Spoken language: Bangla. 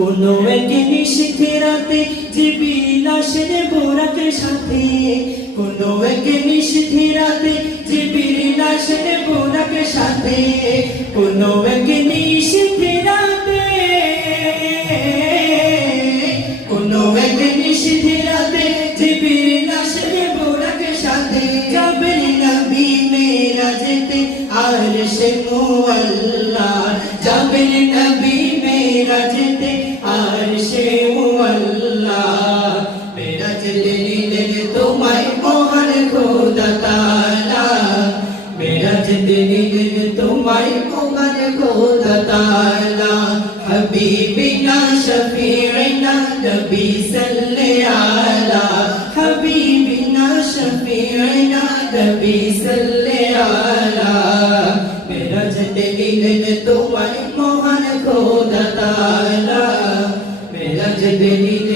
কোনো এক নিশীথে রাতে জিবরিল আসেন বোরাকের সাথে, কোনো এক নিশীথে রাতে জিবরিল আসেন বোরাকের সাথে, কোনো এক নিশীথে রাতে, কোনো এক নিশীথে রাতে জিবরিল আসেন বোরাকের সাথে। যাবেন নবী মেরাজেতে আরশে মুআল্লা, যাবেন নবী মেরাজেতে আরশে মুআল্লা। মেরাজতে নিলেন তোমায় মহান খোদা তাআলা, মেরাজতে নিলেন তোমায় মহান খোদা তাআলা। হাবিবিনা শফিঈনা নবী সাল্লি আলা, হাবিবিনা শফিঈনা নবী সাল্লি আলা। মেরাজতে নিলেন তোমায় মহান খোদা তাআলা, মেরাজতে নিলেন